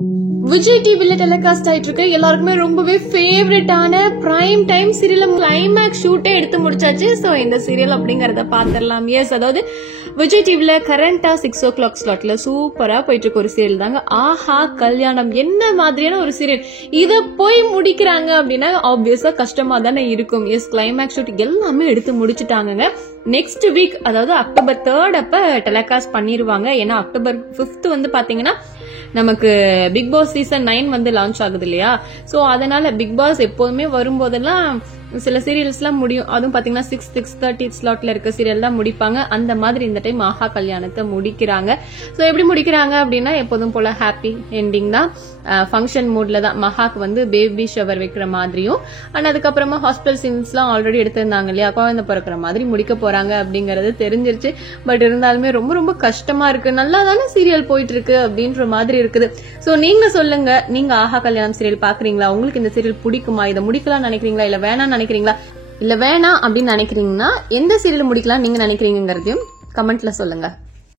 விஜய் டிவில டெலிகாஸ்ட் ஆயிட்டு இருக்கு. எல்லாருக்குமே ரொம்பவே ஃபேவரட்டான பிரைம் டைம் சீரியல் கிளைமேக்ஸ் ஷூட்டே எடுத்து முடிச்சாச்சு. சோ இந்த சீரியல் அப்படிங்கறத பாத்திரலாம். எஸ், அதாவது விஜய் டிவில கரண்டா 6 o'clock ஸ்லாட்ல சூப்பரா போயிட்டு இருக்க ஒரு சீரியல் தாங்க ஆஹா கல்யாணம். என்ன மாதிரியான ஒரு சீரியல், இத போய் முடிக்கிறாங்க அப்படின்னா ஆப்வியஸா கஷ்டமா தானே இருக்கும். எஸ், கிளைமேக்ஸ் ஷூட் எல்லாமே எடுத்து முடிச்சுட்டாங்க. நெக்ஸ்ட் வீக், அதாவது October 3 அப்ப டெலிகாஸ்ட் பண்ணிருவாங்க. ஏன்னா October 5 வந்து பாத்தீங்கன்னா நமக்கு பிக் பாஸ் சீசன் 9 வந்து லான்ச் ஆகுது இல்லையா. சோ அதனால பிக் பாஸ் எப்போதுமே வரும்போதெல்லாம் சில சீரியல்ஸ் எல்லாம் முடியும். அதுவும் பாத்தீங்கன்னா 6:30 ஸ்லாட்ல இருக்க சீரியல் தான் முடிப்பாங்க. அந்த மாதிரி இந்த டைம் ஆஹா கல்யாணத்தை முடிக்கிறாங்க. சோ எப்படி முடிக்கிறாங்க அப்படின்னா எப்போதும் போல ஹாப்பி எண்டிங் தான். ஃபங்க்ஷன் மூட்ல தான் மகாக்கு வந்து பேபி ஷவர் வைக்கிற மாதிரியும், அண்ட் அதுக்கப்புறமா ஹாஸ்பிட்டல் சீன்ஸ் எல்லாம் ஆல்ரெடி எடுத்திருந்தாங்க இல்லையா, குழந்தை பிறக்கிற மாதிரி முடிக்க போறாங்க அப்படிங்கறது தெரிஞ்சிருச்சு. பட் இருந்தாலுமே ரொம்ப ரொம்ப கஷ்டமா இருக்கு. நல்லா தானே சீரியல் போயிட்டு இருக்கு அப்படின்ற மாதிரி இருக்குது. சோ நீங்க சொல்லுங்க, நீங்க ஆஹா கல்யாணம் சீரியல் பாக்குறீங்களா? உங்களுக்கு இந்த சீரியல் பிடிக்குமா? இதை முடிக்கலாம் நினைக்கிறீங்களா, இல்ல வேணாம் நினைக்கிறீங்களா? இல்ல வேணாம் அப்படின்னு நினைக்கிறீங்கன்னா எந்த சீரியல் முடிக்கலாம் நீங்க நினைக்கிறீங்கிறதையும் கமெண்ட்ல சொல்லுங்க.